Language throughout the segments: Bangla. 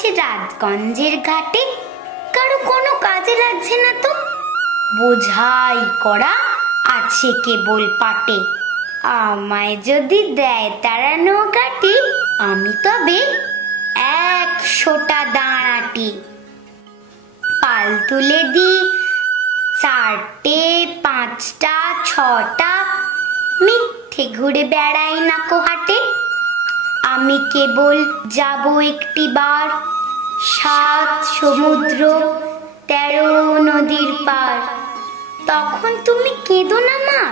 আছে রাজগঞ্জের ঘাটে, কারো কোনো কাজে লাগছে না তো, বোঝাই করা আছে কেবল পাটে। আমায় যদি দেয় তারা নৌকাটি, আমি তবে 100টা দাঁড়াটি। পাল তুলে দি 4টে 5টা 6টা, মিথ্যে ঘুরে বেড়াই না কো হাটে। আমি কেবল যাব একটিবার 7 সমুদ্র 13 নদীর পার। তখন তুমি কেঁদো না মা,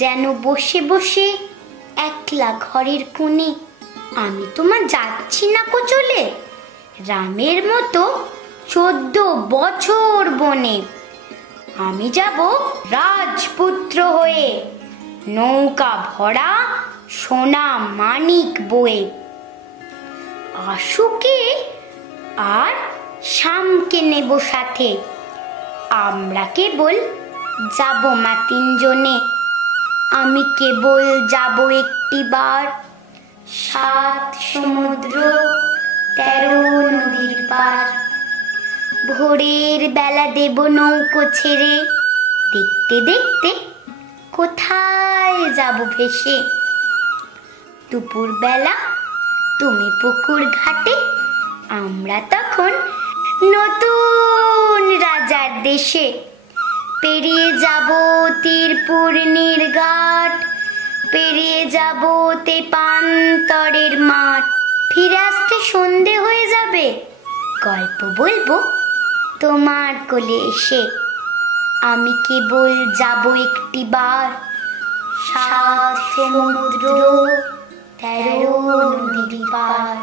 যেন বসে বসে একলা ঘরের কোণে। আমি তোমার যাচ্ছি না কো চলে, রামের মতো 14 বছর বনে। আমি যাব রাজপুত্র হয়ে, নৌকা ভরা সোনা মানিক বয়ে। আশুকে আর শ্যামকে নেব সাথে, আমরা কেবল যাব মা 3 জনে। আমি কেবল যাব একটিবার 7 সমুদ্র 13 নদীর পার। ভোরের বেলা দেব নৌকো ছেড়ে, দেখতে দেখতে কোথায় যাব ভেসে। দুপুর বেলা তুমি পুকুর ঘাটে, আমরা তখন নতুন রাজার দেশে। পেরিয়ে যাব তীরপূর্ণির ঘাট, পেরিয়ে যাব তেপান্তরের মাঠ। ফিরে আসতে সন্ধে হয়ে যাবে, গল্প বলবো তোমার কোলে এসে। আমি কেবল যাব একটিবার 7 সমুদ্র 13 নদীর পার।